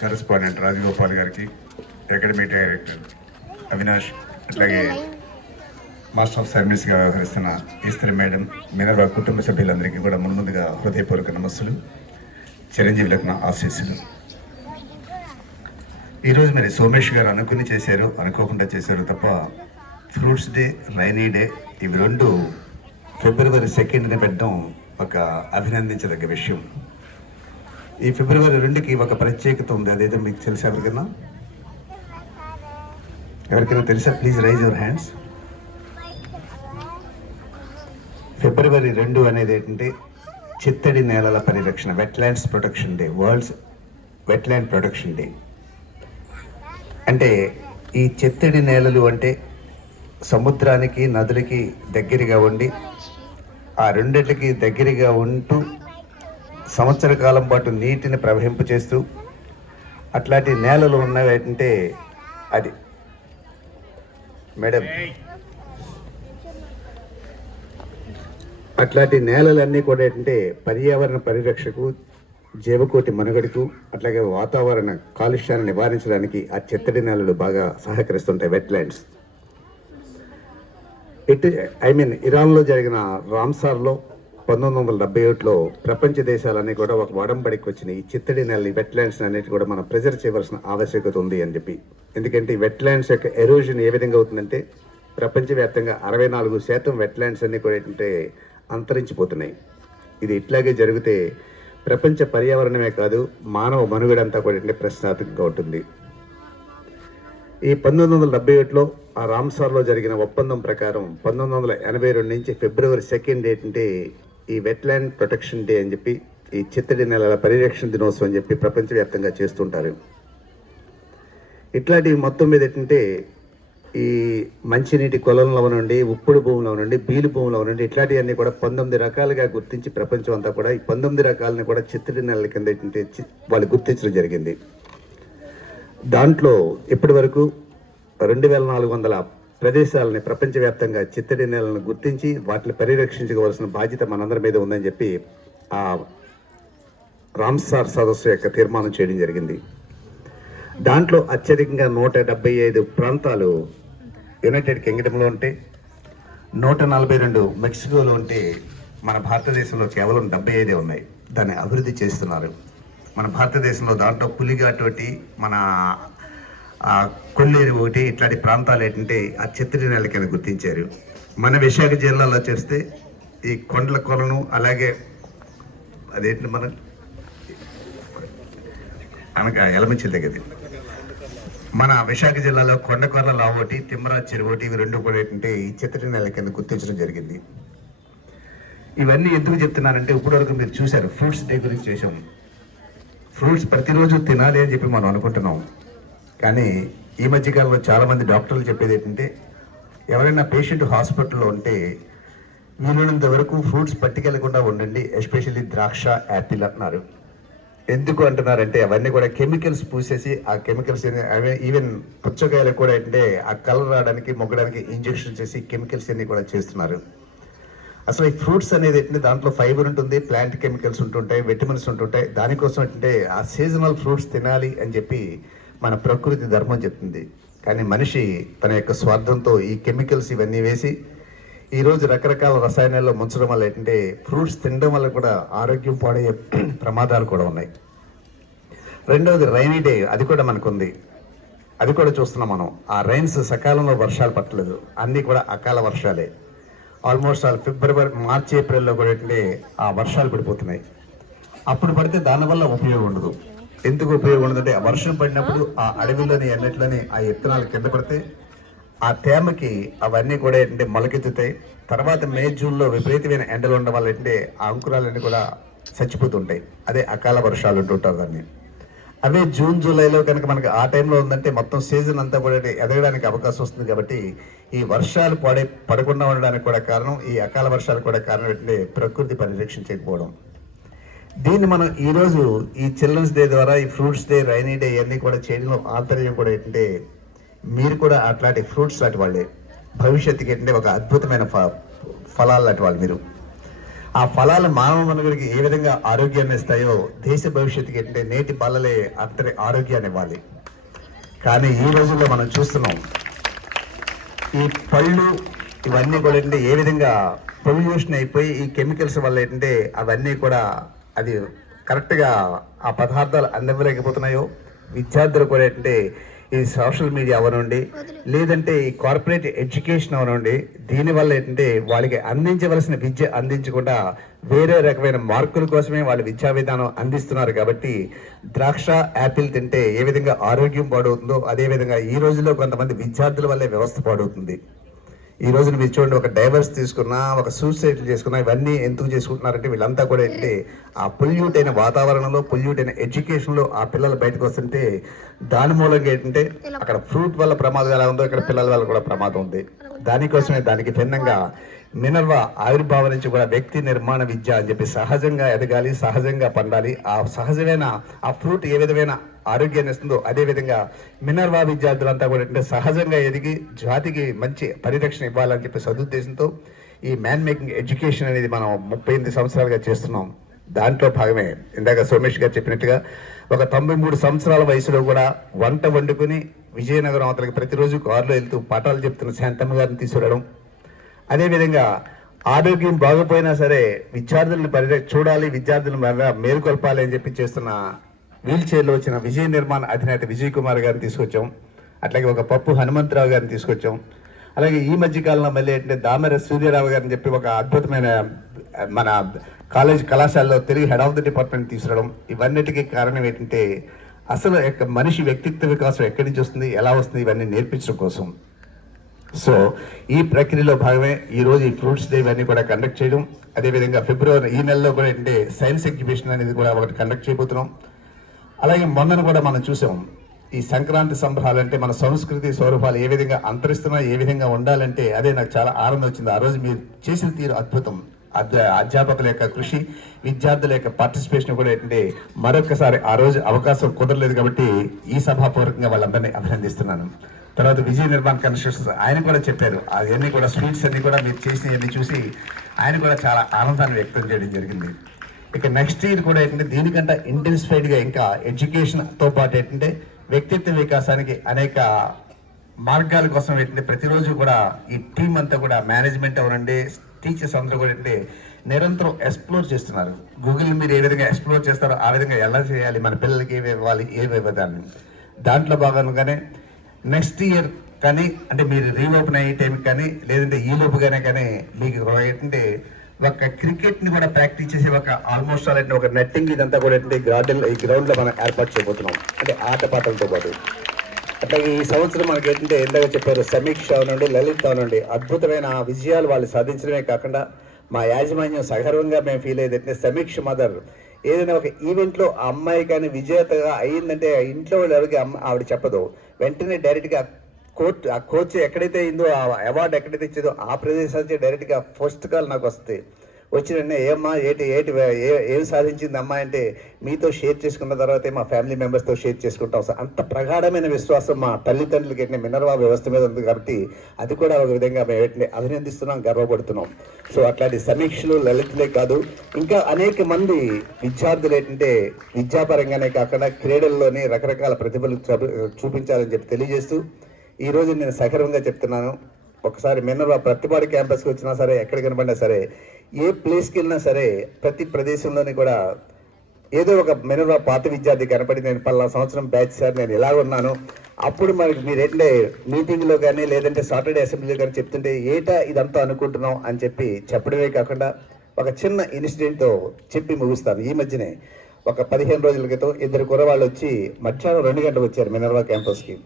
Correspondent Rajagopal గారికి academy director Avinash అట్లాగే master of సర్వీస్గా వ్యవహరిస్తున్న ఈశ్వరి మేడం మినర్వా కుటుంబ సభ్యులందరికీ కూడా ముందుగా హృదయపూర్వక నమస్సులు చిరంజీవులకు నా ఆశీస్సులు. ఈరోజు మరి సోమేష్ గారు అనుకుని చేశారు అనుకోకుండా చేశారు తప్ప ఫ్రూట్స్ డే రైనీ డే ఇవి రెండు ఫిబ్రవరి సెకండ్ని పెట్టడం ఒక అభినందించదగ్గ విషయం. ఈ ఫిబ్రవరి రెండుకి ఒక ప్రత్యేకత ఉంది. అదేదో మీకు తెలుసా ఎవరికైనా? ఎవరికైనా తెలుసా? Please raise your hands February రెండు అనేది ఏంటంటే చిత్తడి నేలల పరిరక్షణ wetlands protection day world's wetland protection day అంటే ఈ చిత్తడి నేలలు అంటే సముద్రానికి నదులకి దగ్గరగా ఉండి ఆ రెండిటికి దగ్గరగా ఉంటూ సంవత్సర కాలం పాటు నీటిని ప్రవహింపు చేస్తూ అట్లాంటి నేలలు ఉన్నవి అంటే అది. మేడం అట్లాంటి నేలలన్నీ కూడా ఏంటంటే పర్యావరణ పరిరక్షకు జీవకోటి మనుగడకు అట్లాగే వాతావరణ కాలుష్యాన్ని నివారించడానికి ఆ చిత్తడి నేలలు బాగా సహకరిస్తుంటాయి వెట్లాండ్స్ ఇట్ ఐ మీన్ ఇరాన్లో జరిగిన రామ్సార్లో పంతొమ్మిది వందల డెబ్బై ఒకటిలో ప్రపంచ దేశాలన్నీ కూడా ఒక వడంబడికి వచ్చినాయి. ఈ చిత్తడి వెట్ వెట్లాండ్స్ అన్నిటి కూడా మనం ప్రిజర్వ్ చేయవలసిన ఆవశ్యకత ఉంది అని చెప్పి. ఎందుకంటే ఈ వెట్లాండ్స్ యొక్క ఎరోజన్ ఏ విధంగా అవుతుందంటే ప్రపంచవ్యాప్తంగా అరవై నాలుగు శాతం వెట్లాండ్స్ అన్నీ కూడా ఏంటంటే అంతరించిపోతున్నాయి. ఇది ఇట్లాగే జరిగితే ప్రపంచ పర్యావరణమే కాదు మానవ మనుగడంతా కూడా ఏంటంటే ప్రశ్నార్థకంగా ఉంటుంది. ఈ పంతొమ్మిది వందల డెబ్బై ఒకటిలో ఆ రామ్సార్లో జరిగిన ఒప్పందం ప్రకారం పంతొమ్మిది వందల ఎనభై రెండు నుంచి ఫిబ్రవరి సెకండ్ ఏంటంటే ఈ వెట్లాండ్ ప్రొటెక్షన్ డే అని చెప్పి ఈ చిత్తడి నెలల పరిరక్షణ దినోత్సవం అని చెప్పి ప్రపంచవ్యాప్తంగా చేస్తుంటారు. ఇట్లాంటివి మొత్తం మీద ఏంటంటే ఈ మంచినీటి కొలంలో నుండి ఉప్పుడు భూములో నుండి బీలు భూములో నుండి ఇట్లాంటివన్నీ కూడా పంతొమ్మిది రకాలుగా గుర్తించి ప్రపంచం అంతా కూడా ఈ పంతొమ్మిది రకాలని కూడా చిత్తడి నెలల కింద ఏంటంటే చి- వాళ్ళు గుర్తించడం జరిగింది. దాంట్లో ఇప్పటి వరకు రెండు వేల నాలుగు వందల ప్రదేశాలని ప్రపంచవ్యాప్తంగా చిత్తడి నేలను గుర్తించి వాటిని పరిరక్షించుకోవాల్సిన బాధ్యత మనందరి మీద ఉందని చెప్పి ఆ రామ్సార్ సదస్సు యొక్క తీర్మానం చేయడం జరిగింది. దాంట్లో అత్యధికంగా నూట డెబ్బై ఐదు ప్రాంతాలు యునైటెడ్ కింగ్డమ్లో ఉంటే నూట నలభై రెండు మెక్సికోలో ఉంటే మన భారతదేశంలో కేవలం డెబ్బై ఐదే ఉన్నాయి. దాన్ని అభివృద్ధి చేస్తున్నారు. మన భారతదేశంలో దాంట్లో పులిగా ఒకటి మన కొల్లేరు ఒకటి ఇట్లాంటి ప్రాంతాలు ఏంటంటే ఆ చిత్తడి నెల కింద గుర్తించారు. మన విశాఖ జిల్లాలో చేస్తే ఈ కొండల కొలను అలాగే అదేంటి మన అనక ఎలమంచిల దగ్గర. మన విశాఖ జిల్లాలో కొండకొర్ల లావోటి తిమ్మరాజ్ చెరువోటి ఇవి రెండు కూడా ఏంటంటే ఈ చిత్తడి నెల కింద గుర్తించడం జరిగింది. ఇవన్నీ ఎందుకు చెప్తున్నారంటే ఇప్పటివరకు మీరు చూశారు ఫ్రూట్స్ డే గురించి చేసాం ఫ్రూట్స్ ప్రతిరోజు తినాలి అని చెప్పి మనం అనుకుంటున్నాం. కానీ ఈ మధ్యకాలంలో చాలామంది డాక్టర్లు చెప్పేది ఏంటంటే ఎవరైనా పేషెంట్ హాస్పిటల్లో ఉంటే వీలైనంత వరకు ఫ్రూట్స్ పట్టుకెళ్ళకుండా ఉండండి ఎస్పెషల్లీ ద్రాక్ష యాపిల్ అంటున్నారు. ఎందుకు అంటున్నారంటే అవన్నీ కూడా కెమికల్స్ పూసేసి ఆ కెమికల్స్ ఈవెన్ పుచ్చకాయలు కూడా ఏంటంటే ఆ కలర్ రావడానికి మొగ్గడానికి ఇంజెక్షన్ చేసి కెమికల్స్ అన్ని కూడా చేస్తున్నారు. అసలు ఈ ఫ్రూట్స్ అనేది ఏంటంటే దాంట్లో ఫైబర్ ఉంటుంది ప్లాంట్ కెమికల్స్ ఉంటుంటాయి విటమిన్స్ ఉంటుంటాయి. దానికోసం ఏంటంటే ఆ సీజనల్ ఫ్రూట్స్ తినాలి అని చెప్పి మన ప్రకృతి ధర్మం చెప్తుంది. కానీ మనిషి తన యొక్క స్వార్థంతో ఈ కెమికల్స్ ఇవన్నీ వేసి ఈరోజు రకరకాల రసాయనాల్లో ముంచడం వల్ల ఏంటంటే ఫ్రూట్స్ తినడం వల్ల కూడా ఆరోగ్యం పాడయ్యే ప్రమాదాలు కూడా ఉన్నాయి. రెండవది రైనీ డే అది కూడా మనకుంది. అది కూడా చూస్తున్నాం మనం. ఆ రైన్స్ సకాలంలో వర్షాలు పట్టలేదు. అన్నీ కూడా అకాల వర్షాలే. ఆల్మోస్ట్ ఆల్ ఫిబ్రవరి మార్చి ఏప్రిల్లో కూడా ఏంటంటే ఆ వర్షాలు పడిపోతున్నాయి. అప్పుడు పడితే దానివల్ల ఉపయోగం ఉండదు. ఎందుకు ఉపయోగం ఉండదంటే ఆ వర్షం పడినప్పుడు ఆ అడవిలోని ఎన్నట్లోని ఆ విత్తనాలు కింద పడితే ఆ తేమకి అవన్నీ కూడా ఏంటంటే మొలకెత్తుతాయి. తర్వాత మే జూన్లో విపరీతమైన ఎండలు ఉండడం వల్ల ఏంటంటే ఆ అంకురాలన్నీ కూడా చచ్చిపోతుంటాయి. అదే అకాల వర్షాలు ఉంటుంటారు దాన్ని. అవే జూన్ జూలైలో కనుక మనకి ఆ టైంలో ఉందంటే మొత్తం సీజన్ అంతా కూడా ఎదగడానికి అవకాశం వస్తుంది కాబట్టి ఈ వర్షాలు పడే పడకుండా ఉండడానికి కూడా కారణం ఈ అకాల వర్షాలు కూడా కారణం ఏంటంటే ప్రకృతి పరిరక్షించకపోవడం. దీన్ని మనం ఈరోజు ఈ చిల్డ్రన్స్ డే ద్వారా ఈ ఫ్రూట్స్ డే రైనీ డే ఇవన్నీ కూడా చేయడంలో ఆంతర్యం కూడా ఏంటంటే మీరు కూడా అట్లాంటి ఫ్రూట్స్ లాంటి వాళ్ళే. భవిష్యత్తుకి ఏంటంటే ఒక అద్భుతమైన ఫ ఫలాలు లాంటి వాళ్ళు మీరు. ఆ ఫలాలు మానవ మనుగడికి ఏ విధంగా ఆరోగ్యాన్ని ఇస్తాయో దేశ భవిష్యత్తుకి ఏంటంటే నేటి బాలలే అంతటి ఆరోగ్యాన్ని ఇవ్వాలి. కానీ ఈ రోజుల్లో మనం చూస్తున్నాం ఈ పళ్ళు ఇవన్నీ కూడా ఏంటంటే ఏ విధంగా పొల్యూషన్ అయిపోయి ఈ కెమికల్స్ వల్ల ఏంటంటే అవన్నీ కూడా అది కరెక్ట్గా ఆ పదార్థాలు అందలేకపోతున్నాయో విద్యార్థులు కూడా ఏంటంటే ఈ సోషల్ మీడియా అవనండి లేదంటే ఈ కార్పొరేట్ ఎడ్యుకేషన్ అవనండి దీనివల్ల ఏంటంటే వాళ్ళకి అందించవలసిన విద్య అందించకుండా వేరే రకమైన మార్కుల కోసమే వాళ్ళు విద్యా విధానం అందిస్తున్నారు కాబట్టి ద్రాక్ష యాపిల్ తింటే ఏ విధంగా ఆరోగ్యం పాడవుతుందో అదే విధంగా ఈ రోజుల్లో కొంతమంది విద్యార్థుల వల్లే వ్యవస్థ పాడవుతుంది. ఈ రోజున మీరు చూడండి ఒక డైవర్స్ తీసుకున్నా ఒక సూసైడ్ చేసుకున్నా ఇవన్నీ ఎందుకు చేసుకుంటున్నారంటే వీళ్ళంతా కూడా ఏంటంటే ఆ పొల్యూట్ అయిన వాతావరణంలో పొల్యూట్ అయిన ఎడ్యుకేషన్లో ఆ పిల్లలు బయటకు వస్తుంటే దాని మూలంగా ఏంటంటే అక్కడ ఫ్రూట్ వల్ల ప్రమాదం ఎలా ఉందో ఇక్కడ పిల్లల వల్ల కూడా ప్రమాదం ఉంది. దానికోసమే దానికి భిన్నంగా మినర్వ ఆవిర్భావ నుంచి కూడా వ్యక్తి నిర్మాణ విద్య అని చెప్పి సహజంగా ఎదగాలి సహజంగా పండాలి. ఆ సహజమైన ఆ ఫ్రూట్ ఏ విధమైన ఆరోగ్యాన్ని ఇస్తుందో అదే విధంగా మినర్వా విద్యార్థులంతా కూడా అంటే సహజంగా ఎదిగి జాతికి మంచి పరిరక్షణ ఇవ్వాలని చెప్పి సదుద్దేశంతో ఈ మ్యాన్ మేకింగ్ ఎడ్యుకేషన్ అనేది మనం ముప్పై ఎనిమిది సంవత్సరాలుగా చేస్తున్నాం. దాంట్లో భాగమే. ఇందాక సోమేష్ గారు చెప్పినట్టుగా ఒక తొంభై మూడు సంవత్సరాల వయసులో కూడా వంట వండుకుని విజయనగరం అవతలకి ప్రతిరోజు కారులో వెళ్తూ పాఠాలు చెప్తున్న శాంతమ్మ గారిని తీసుకురావడం. అదేవిధంగా ఆరోగ్యం బాగపోయినా సరే విద్యార్థులను పరిరక్ష చూడాలి విద్యార్థులను మేలుకొల్పాలి అని చెప్పి చేస్తున్న వీల్ చైర్లో వచ్చిన విజయ నిర్మాణ అధినేత విజయ్ కుమార్ గారిని తీసుకొచ్చాం. అట్లాగే ఒక పప్పు హనుమంతరావు గారిని తీసుకొచ్చాం. అలాగే ఈ మధ్య కాలంలో మళ్ళీ ఏంటంటే దామెర సూర్యరావు గారిని చెప్పి ఒక అద్భుతమైన మన కాలేజ్ కళాశాలలో Telugu head of the department తీసుకురావడం ఇవన్నిటికీ కారణం ఏంటంటే అసలు యొక్క మనిషి వ్యక్తిత్వ వికాసం ఎక్కడి నుంచి వస్తుంది ఎలా వస్తుంది ఇవన్నీ నేర్పించడం కోసం. సో ఈ ప్రక్రియలో భాగమే ఈ రోజు ఈ ఫ్రూట్స్ డే ఇవన్నీ కూడా కండక్ట్ చేయడం. అదేవిధంగా ఫిబ్రవరి ఈ నెలలో కూడా ఏంటంటే సైన్స్ ఎగ్జిబిషన్ అనేది కూడా ఒకటి కండక్ట్ చేయబోతున్నాం. అలాగే మొన్నను కూడా మనం చూసాం ఈ సంక్రాంతి సంబరాలు అంటే మన సంస్కృతి స్వరూపాలు ఏ విధంగా అంతరిస్తున్నా ఏ విధంగా ఉండాలంటే అదే నాకు చాలా ఆనందం వచ్చింది. ఆ రోజు మీరు చేసిన తీరు అద్భుతం. అధ్యా అధ్యాపకుల యొక్క కృషి విద్యార్థుల యొక్క పార్టిసిపేషన్ కూడా ఏంటంటే మరొకసారి ఆ రోజు అవకాశం కుదరలేదు కాబట్టి ఈ సభాపూర్వకంగా వాళ్ళందరినీ అభినందిస్తున్నాను. తర్వాత విజయ నిర్మాణ్ కన్స్ట్రక్షన్స్ ఆయన కూడా చెప్పారు. అవన్నీ కూడా స్వీట్స్ అన్ని కూడా మీరు చేసినవన్నీ చూసి ఆయన కూడా చాలా ఆనందాన్ని వ్యక్తం చేయడం జరిగింది. ఇక నెక్స్ట్ ఇయర్ కూడా ఏంటంటే దీనికంటే ఇంటెన్సిఫైడ్గా ఇంకా ఎడ్యుకేషన్తో పాటు ఏంటంటే వ్యక్తిత్వ వికాసానికి అనేక మార్గాల కోసం ఏంటంటే ప్రతిరోజు కూడా ఈ టీం అంతా కూడా మేనేజ్మెంట్ ఎవరండి టీచర్స్ అందరూ కూడా ఏంటంటే నిరంతరం ఎక్స్ప్లోర్ చేస్తున్నారు. గూగుల్ మీరు ఏ విధంగా ఎక్స్ప్లోర్ చేస్తారో ఆ విధంగా ఎలా చేయాలి మన పిల్లలకి ఏమి ఇవ్వాలి ఏమి ఇవ్వదాన్ని. దాంట్లో భాగంగానే నెక్స్ట్ ఇయర్ కానీ అంటే మీరు రీఓపెన్ అయ్యే టైంకి కానీ లేదంటే ఈ లోపుగానే కానీ మీకు ఏంటంటే ఒక క్రికెట్ని కూడా ప్రాక్టీస్ చేసే ఒక ఆల్మోస్ట్ ఆల్ అంటే ఒక నెట్టింగ్ ఇదంతా కూడా ఏంటంటే గార్డెన్ ఈ గ్రౌండ్లో మనం ఏర్పాటు చేయబోతున్నాం. అంటే ఆటపాటలతో పాటు. అట్లాగే ఈ సంవత్సరం మనకి ఏంటంటే ఎందాక చెప్పారు సమీక్ష అవనండి లలిత్ అవనండి అద్భుతమైన విజయాలు వాళ్ళు సాధించడమే కాకుండా మా యాజమాన్యం సగర్వంగా మేము ఫీల్ అయ్యేది సమీక్ష మదర్ ఏదైనా ఒక ఈవెంట్లో ఆ అమ్మాయి కానీ విజేతగా అయ్యిందంటే ఇంట్లో వాళ్ళు ఎవరికి అమ్మ ఆవిడ చెప్పదు. వెంటనే డైరెక్ట్గా కోచ్ ఆ కోచ్ ఎక్కడైతే అయిందో ఆ అవార్డు ఎక్కడైతే ఇచ్చేదో ఆ ప్రదేశానికి డైరెక్ట్గా ఫస్ట్ కాల్ నాకు వస్తాయి వచ్చిన ఏమ్మా ఏటి ఏటి ఏ- ఏం సాధించింది అమ్మాయి అంటే మీతో షేర్ చేసుకున్న తర్వాతే మా ఫ్యామిలీ మెంబర్స్తో షేర్ చేసుకుంటాం సార్. అంత ప్రగాఢమైన విశ్వాసం మా తల్లిదండ్రులకి ఏంటంటే మినర్వా వ్యవస్థ మీద ఉంది కాబట్టి అది కూడా ఒక విధంగా మేము ఏంటంటే అభినందిస్తున్నాం గర్వపడుతున్నాం. సో అట్లాంటి సమీక్షలు లలితులే కాదు ఇంకా అనేక మంది విద్యార్థులు ఏంటంటే విద్యాపరంగానే కాకుండా క్రీడల్లోనే రకరకాల ప్రతిభలు చూపించాలని చెప్పి తెలియజేస్తూ ఈ రోజు నేను సగర్వంగా చెప్తున్నాను. ఒకసారి మినర్వా ప్రతిపాడు క్యాంపస్కి వచ్చినా సరే ఎక్కడ కనపడినా సరే ఏ ప్లేస్కి వెళ్ళినా సరే ప్రతి ప్రదేశంలోని కూడా ఏదో ఒక మినర్వా పాత విద్యార్థి కనపడి నేను పల్లా సంవత్సరం బ్యాచ్ సార్ నేను ఇలా ఉన్నాను. అప్పుడు మనకి మీరు మీటింగ్లో కానీ లేదంటే సాటర్డే అసెంబ్లీలో కానీ చెప్తుంటే ఏటా ఇదంతా అనుకుంటున్నాం అని చెప్పి చెప్పడమే కాకుండా ఒక చిన్న ఇన్సిడెంట్తో చెప్పి ముగిస్తాను. ఈ మధ్యనే ఒక పదిహేను రోజుల క్రితం ఇద్దరు కుర్రవాళ్ళు వచ్చి మధ్యాహ్నం రెండు గంటలకు వచ్చారు మినర్వా క్యాంపస్కి.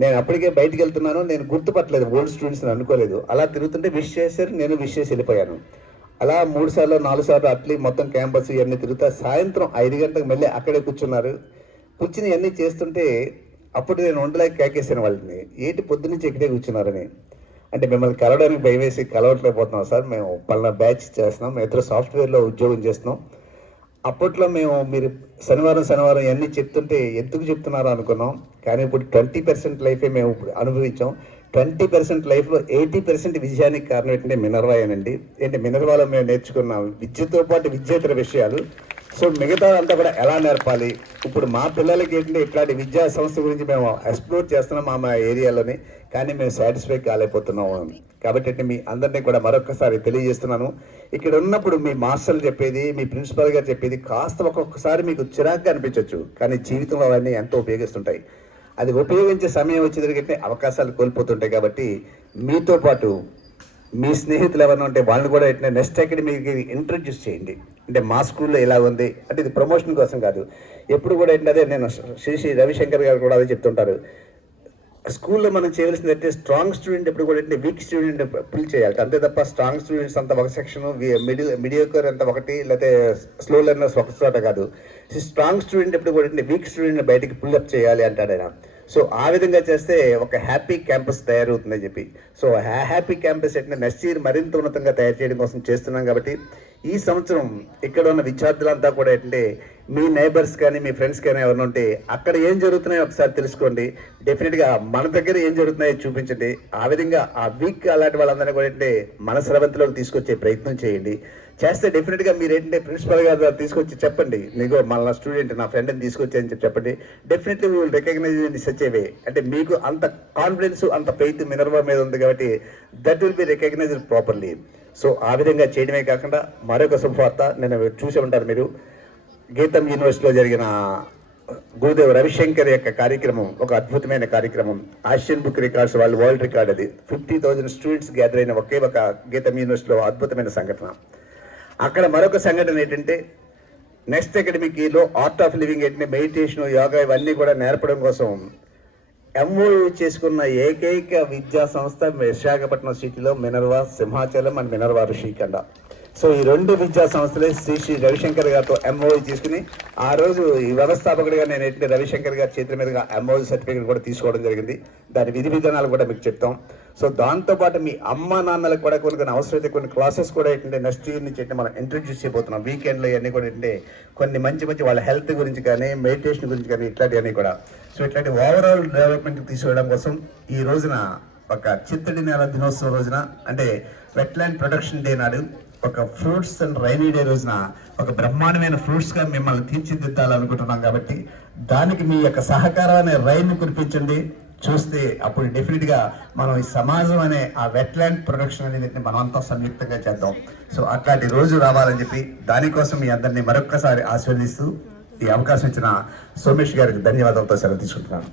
నేను అప్పటికే బయటికి వెళ్తున్నాను నేను గుర్తుపట్టలేదు ఓల్డ్ స్టూడెంట్స్ అనుకోలేదు. అలా తిరుగుతుంటే విష్ చేశారు నేను విష్ చేసి వెళ్ళిపోయాను. అలా మూడు సార్లు నాలుగు సార్లు అట్లీ మొత్తం క్యాంపస్ ఇవన్నీ తిరుగుతా సాయంత్రం ఐదు గంటలకు మళ్ళీ అక్కడే కూర్చున్నారు. కూర్చుని ఇవన్నీ చేస్తుంటే అప్పుడు నేను ఉండలేక కేకేసాను వాళ్ళని. ఏంటి పొద్దునుంచి ఇక్కడే కూర్చున్నారని. అంటే మిమ్మల్ని కలవడానికి భయం వేసి కలవట్లేకపోతున్నాం సార్. మేము పలానా బ్యాచ్ చేస్తున్నాం మేము ఇద్దరు సాఫ్ట్వేర్లో ఉద్యోగం చేస్తున్నాం. అప్పట్లో మేము మీరు శనివారం శనివారం ఇవన్నీ చెప్తుంటే ఎందుకు చెప్తున్నారో అనుకున్నాం. కానీ ఇప్పుడు ట్వంటీ పర్సెంట్ లైఫే మేము ఇప్పుడు అనుభవించాం. ట్వంటీ పర్సెంట్ లైఫ్లో ఎయిటీ పర్సెంట్ విజయానికి కారణం ఏంటంటే మినర్వాయనండి. ఏంటి మినర్వాలో మేము నేర్చుకున్నాం విద్యతో పాటు విద్యేతర విషయాలు. సో మిగతా అంతా కూడా ఎలా నేర్పాలి? ఇప్పుడు మా పిల్లలకి ఏంటంటే ఇట్లాంటి విద్యా సంస్థ గురించి మేము ఎక్స్ప్లోర్ చేస్తున్నాం మా ఏరియాలోని. కానీ మేము సాటిస్ఫై కాలేకపోతున్నాము కాబట్టి మీ అందరినీ కూడా మరొకసారి తెలియజేస్తున్నాను. ఇక్కడ ఉన్నప్పుడు మీ మాస్టర్లు చెప్పేది మీ ప్రిన్సిపల్ గారు చెప్పేది కాస్త ఒక్కొక్కసారి మీకు చిరాగ్గా అనిపించవచ్చు కానీ జీవితంలో అవన్నీ ఎంతో ఉపయోగిస్తుంటాయి. అది ఉపయోగించే సమయం వచ్చేసరికి అవకాశాలు కోల్పోతుంటాయి కాబట్టి మీతో పాటు మీ స్నేహితులు ఎవరైనా ఉంటే వాళ్ళని కూడా ఎట్లా నెక్స్ట్ అకాడమీకి ఇంట్రడ్యూస్ చేయండి. అంటే మా స్కూల్లో ఇలా ఉంది? అంటే ఇది ప్రమోషన్ కోసం కాదు. ఎప్పుడు కూడా ఏంటంటే నేను శ్రీ శ్రీ రవిశంకర్ గారు కూడా అదే చెప్తుంటారు. స్కూల్లో మనం చేయవలసింది అంటే స్ట్రాంగ్ స్టూడెంట్ ఎప్పుడు కూడా అంటే వీక్ స్టూడెంట్ పుల్ చేయాలి. అంతే తప్ప స్ట్రాంగ్ స్టూడెంట్స్ అంత ఒక సెక్షన్ మిడిల్ మిడియోకర్ అంత ఒకటి లేకపోతే స్లో లెర్నర్స్ ఒక చోట కాదు. స్ట్రాంగ్ స్టూడెంట్ ఎప్పుడు కూడా అంటే వీక్ స్టూడెంట్ బయటికి పుల్అప్ చేయాలి అంటాడు ఆయన. సో ఆ విధంగా చేస్తే ఒక హ్యాపీ క్యాంపస్ తయారవుతుందని చెప్పి. సో హ్యా- హ్యాపీ క్యాంపస్ ఎట్లా నెక్స్ట్ ఇయర్ మరింత ఉన్నతంగా తయారు చేయడం కోసం చేస్తున్నాం కాబట్టి ఈ సంవత్సరం ఇక్కడ ఉన్న విద్యార్థులంతా కూడా ఏంటంటే మీ నైబర్స్ కానీ మీ ఫ్రెండ్స్ కానీ ఎవరైనా ఉంటే అక్కడ ఏం జరుగుతున్నాయో ఒకసారి తెలుసుకోండి. డెఫినెట్గా మన దగ్గర ఏం జరుగుతున్నాయో చూపించండి. ఆ విధంగా ఆ వీక్ అలాంటి వాళ్ళందరినీ కూడా ఏంటంటే మన స్రవంతిలోకి తీసుకొచ్చే ప్రయత్నం చేయండి. చేస్తే డెఫినెట్గా మీరు ఏంటంటే ప్రిన్సిపల్ గారు తీసుకొచ్చి చెప్పండి. మీకు మన స్టూడెంట్ నా ఫ్రెండ్ని తీసుకొచ్చి అని చెప్పి చెప్పండి. Definitely we will recognise in such way అంటే మీకు అంత కాన్ఫిడెన్స్ అంత ఫెయిత్ మినర్వా మీద ఉంది కాబట్టి that will be recognised properly so ఆ విధంగా చేయడమే కాకుండా మరొక శుభవార్త నేను చూసి ఉంటారు మీరు. గీతం యూనివర్సిటీలో జరిగిన గురుదేవ్ రవిశంకర్ యొక్క కార్యక్రమం ఒక అద్భుతమైన కార్యక్రమం. ఆసియన్ బుక్ రికార్డ్స్ వాళ్ళు వరల్డ్ రికార్డ్ అది. ఫిఫ్టీ థౌజండ్ స్టూడెంట్స్ గ్యాదర్ అయిన ఒకే ఒక గీతం యూనివర్సిటీలో అద్భుతమైన సంఘటన. అక్కడ మరొక సంఘటన ఏంటంటే నెక్స్ట్ అకాడమిక్లో ఆర్ట్ ఆఫ్ లివింగ్ ఏంటంటే మెడిటేషన్ యోగా ఇవన్నీ కూడా నేర్పడం కోసం ఎంఓయూ చేసుకున్న ఏకైక విద్యా సంస్థ విశాఖపట్నం సిటీలో Minerva Simhachalam and Minerva Rushikonda. So ఈ రెండు విద్యా సంస్థలే శ్రీ శ్రీ రవిశంకర్ గారితో ఎంఓ తీసుకుని ఆ రోజు ఈ వ్యవస్థాపకుడిగా నేను ఏంటంటే రవిశంకర్ గారి చేతుల మీదుగా ఎంఓ సర్టిఫికేట్ కూడా తీసుకోవడం జరిగింది. దాని విధి విధానాలు కూడా మీకు చెప్తాం. సో దాంతోపాటు మీ అమ్మ నాన్నలకు కూడా కొన్ని కొన్ని అవసరమైతే కొన్ని క్లాసెస్ కూడా ఏంటంటే నెక్స్ట్ ఇయర్ నుంచి ఏంటంటే మనం ఇంట్రడ్యూస్ చేయబోతున్నాం. వీకెండ్లో ఇవన్నీ కూడా ఏంటంటే కొన్ని మంచి మంచి వాళ్ళ హెల్త్ గురించి కానీ మెడిటేషన్ గురించి కానీ ఇట్లాంటివన్నీ కూడా. సో ఇట్లాంటి ఓవరాల్ డెవలప్మెంట్ తీసుకోవడం కోసం ఈ రోజున ఒక చిత్తడి నేల దినోత్సవం రోజున అంటే వెట్లాండ్ ప్రొటెక్షన్ డే నాడు ఒక ఫ్రూట్స్ అండ్ రైనీ డే రోజున ఒక బ్రహ్మాండమైన ఫ్రూట్స్గా మిమ్మల్ని తీర్చిదిద్దాలనుకుంటున్నాం కాబట్టి దానికి మీ యొక్క సహకారాన్ని రైన్ కురిపించండి. చూస్తే అప్పుడు డెఫినెట్గా మనం ఈ సమాజం అనే ఆ వెట్లాండ్ ప్రొడక్షన్ అనేది మనం అంతా సంయుక్తంగా చేద్దాం. సో అట్లాంటి రోజు రావాలని చెప్పి దానికోసం మీ అందరినీ మరొక్కసారి ఆశీర్వదిస్తూ ఈ అవకాశం ఇచ్చిన సోమేష్ గారికి ధన్యవాదాలతో సెలవు తీసుకుంటున్నాను.